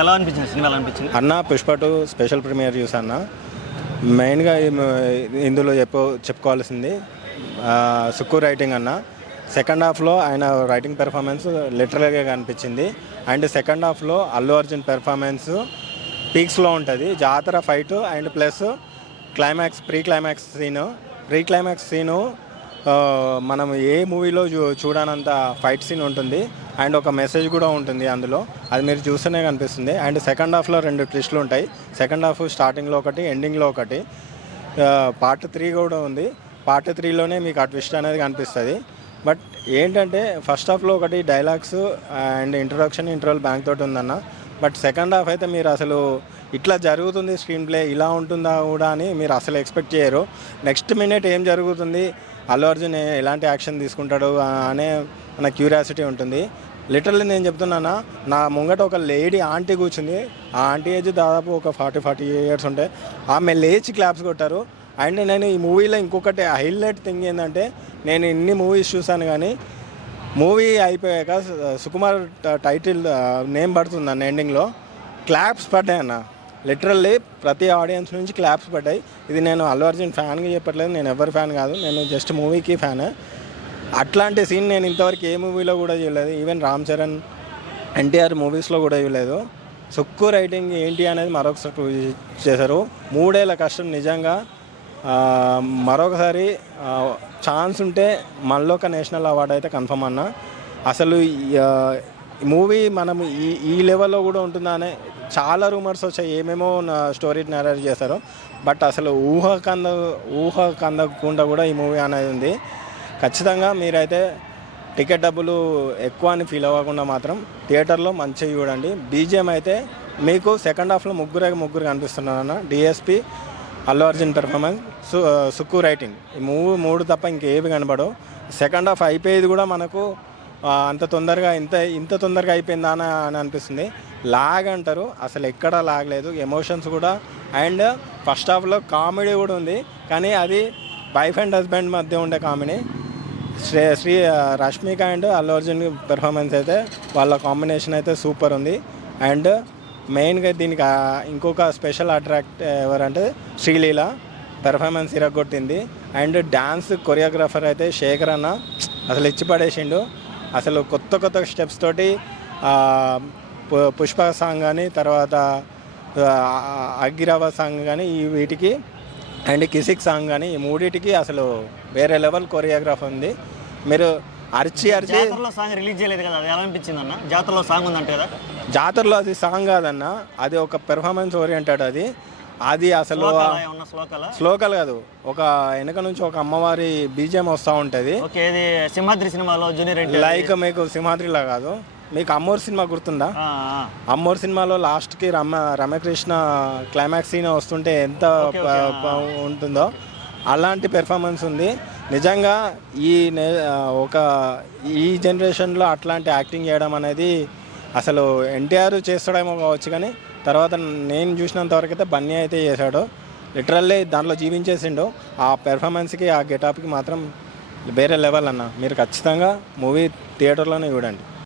ఎలా అనిపించింది సినిమా? ఎలా అనిపించింది అన్న? పుష్ప 2 స్పెషల్ ప్రీమియర్ చూసా అన్న. మెయిన్గా ఇందులో చెప్పుకోవాల్సింది సుక్కు రైటింగ్ అన్న. సెకండ్ హాఫ్లో ఆయన రైటింగ్ పెర్ఫార్మెన్స్ లిటరల్గా కనిపించింది. అండ్ సెకండ్ హాఫ్లో అల్లు అర్జున్ పెర్ఫార్మెన్స్ పీక్స్లో ఉంటుంది. జాతర fight and plus pre climax scene మనం ఏ మూవీలో చూడనంత ఫైట్ సీన్ ఉంటుంది. అండ్ ఒక మెసేజ్ కూడా ఉంటుంది అందులో, అది మీరు చూస్తేనే కనిపిస్తుంది. అండ్ సెకండ్ హాఫ్లో 2 ట్విస్టులు ఉంటాయి. సెకండ్ హాఫ్ స్టార్టింగ్లో ఒకటి, ఎండింగ్లో ఒకటి. పార్ట్ 3 కూడా ఉంది. పార్ట్ 3లోనే మీకు ఆ ట్విస్ట్ అనేది కనిపిస్తుంది. బట్ ఏంటంటే ఫస్ట్ హాఫ్లో ఒకటి డైలాగ్స్ అండ్ ఇంటర్వల్ బ్యాంక్ తోటి ఉందన్న. బట్ సెకండ్ హాఫ్ అయితే మీరు అసలు ఇట్లా జరుగుతుంది స్క్రీన్ ప్లే, ఇలా ఉంటుందా కూడా అని మీరు అసలు ఎక్స్పెక్ట్ చేయరు. నెక్స్ట్ మినిట్ ఏం జరుగుతుంది, అల్లు అర్జున్ ఎలాంటి యాక్షన్ తీసుకుంటాడు అనే మన క్యూరియాసిటీ ఉంటుంది. లిటరల్లీ నేను చెప్తున్నానా, నా ముంగట ఒక లేడీ ఆంటీ కూర్చుంది. ఆ ఆంటీ ఏజ్ దాదాపు ఒక 40 years ఉంటాయి. ఆమె లేచి క్లాప్స్ కొట్టారు. అండ్ నేను ఈ మూవీలో ఇంకొకటి హైలైట్ థింగ్ ఏంటంటే, నేను ఇన్ని మూవీస్ చూసాను కానీ మూవీ అయిపోయాక సుకుమార్ టైటిల్ నేమ్ పడుతుంది అన్న, ఎండింగ్లో క్లాప్స్ పడ్డాయి అన్న. లిటరల్లీ ప్రతి ఆడియన్స్ నుంచి క్లాప్స్ పడ్డాయి. ఇది నేను అల్లు అర్జున్ ఫ్యాన్గా చెప్పట్లేదు, నేను ఎవరి ఫ్యాన్ కాదు, నేను జస్ట్ మూవీకి ఫ్యాన్. అట్లాంటి సీన్ నేను ఇంతవరకు ఏ మూవీలో కూడా చూడలేదు. ఈవెన్ రామ్ చరణ్, ఎన్టీఆర్ మూవీస్లో కూడా చూడలేదు. సుక్కు రైటింగ్ ఏంటి అనేది మరొకసారి ప్రూవ్ చేశారు. 3 ఏళ్ల కష్టం నిజంగా. మరొకసారి ఛాన్స్ ఉంటే మళ్ళొక నేషనల్ అవార్డు అయితే కన్ఫర్మ్ అన్న. అసలు మూవీ మనం ఈ లెవెల్లో కూడా ఉంటుందా అనే చాలా రూమర్స్ వచ్చాయి, ఏమేమో స్టోరీ నరేట్ చేశారు. బట్ అసలు ఊహ కందకుండా కూడా ఈ మూవీ అనేది ఉంది. ఖచ్చితంగా మీరైతే టికెట్ డబ్బులు ఎక్కువ అని ఫీల్ అవ్వకుండా మాత్రం థియేటర్లో మంచిగా చూడండి. బీజిఎం అయితే మీకు సెకండ్ హాఫ్లో ముగ్గురు కనిపిస్తున్నారన్న. DSP, Allu Arjun performance, Sukku writing, ఈ 3 తప్ప ఇంకేవి కనబడవు. సెకండ్ హాఫ్ అయిపోయేది కూడా మనకు ఇంత తొందరగా అయిపోయిందా అని అనిపిస్తుంది. లాగ్ అంటారు, అసలు ఎక్కడా లాగ్ లేదు. ఎమోషన్స్ కూడా. అండ్ ఫస్ట్ హాఫ్లో కామెడీ కూడా ఉంది, కానీ అది వైఫ్ అండ్ హస్బెండ్ మధ్య ఉండే comedy. Rashmika and Allu Arjun performance అయితే వాళ్ళ కాంబినేషన్ అయితే సూపర్ ఉంది. అండ్ మెయిన్గా దీనికి ఇంకొక స్పెషల్ అట్రాక్ట్ ఎవరంటే శ్రీలీల పెర్ఫార్మెన్స్ ఇరగొట్టింది. అండ్ డ్యాన్స్ కొరియోగ్రాఫర్ అయితే శేఖర్ అన్న అసలు ఇచ్చి పడేసిండు. అసలు కొత్త స్టెప్స్ తోటి పుష్ప సాంగ్ కానీ, తర్వాత అగ్గిరవ సాంగ్ కానీ, వీటికి అండ్ కిసిక్ సాంగ్ కానీ, ఈ 3టికి అసలు వేరే లెవెల్ కొరియోగ్రాఫ్ ఉంది. మీరు అరిచి సాంగ్ రిలీజ్ చేయలేదు కదా, అది ఎలా అనిపించింది అన్న? జాతరలో సాంగ్ ఉందంటే కదా. జాతరలో అది సాంగ్ కాదన్న, అది ఒక పెర్ఫార్మెన్స్ ఓరియంటెడ్. అది అసలు శ్లోకాలు కాదు, ఒక వెనక నుంచి ఒక అమ్మవారి బీజిఎం వస్తూ ఉంటుంది. సింహాద్రి సినిమాలో జూనియర్ లైక్ మీకు సింహాద్రిలా కాదు, మీకు అమ్మోర్ సినిమా గుర్తుందా? అమ్మోర్ సినిమాలో లాస్ట్కి రమ్యకృష్ణ క్లైమాక్స్ సీన్ వస్తుంటే ఎంత ఉంటుందో అలాంటి పెర్ఫార్మెన్స్ ఉంది. నిజంగా ఈ జనరేషన్లో అట్లాంటి యాక్టింగ్ చేయడం అనేది అసలు ఎన్టీఆర్ చేస్తాడేమో కావచ్చు, కానీ తర్వాత నేను చూసినంత వరకు అయితే బన్నీ అయితే చేశాడు. లిటరల్లీ దాంట్లో జీవించేసిండు. ఆ పెర్ఫార్మెన్స్కి, ఆ గెటప్కి మాత్రం వేరే లెవెల్ అన్న. మీరు ఖచ్చితంగా మూవీ థియేటర్లోనే చూడండి.